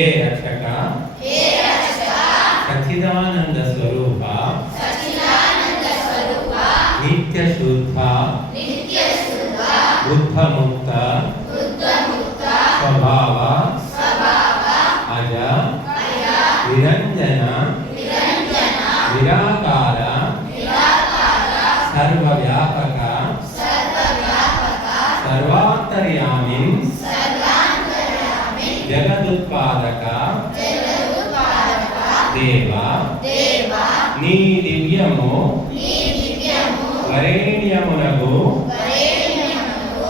हे रक्षक सच्चिदानंद स्वरूप नित्य शुद्ध बुद्ध मुक्त स्वभाव अज निरंजन निराकार सर्वव्यापक सर्वांतर्यामी जगदुत्पादक देवा नी दिव्यमु वरेण्यमुनगु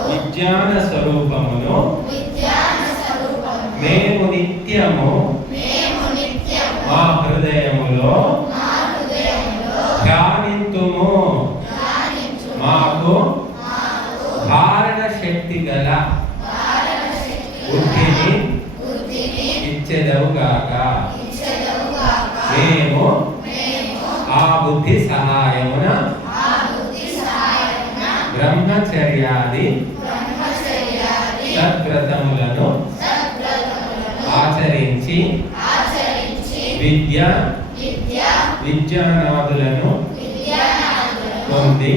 विज्ञान स्वरूपमुनु మేము నిత్యము మా హృదయములో ధ్యానింతుము మాకు ధారణ శక్తి గల బుద్ధిని ఇచ్చెదవుగాక మేము ఆ బుద్ధి సహాయమున బ్రహ్మచర్యాది సద్వ్రతములను ఆచరించి విద్య విజ్ఞానాదులను పొంది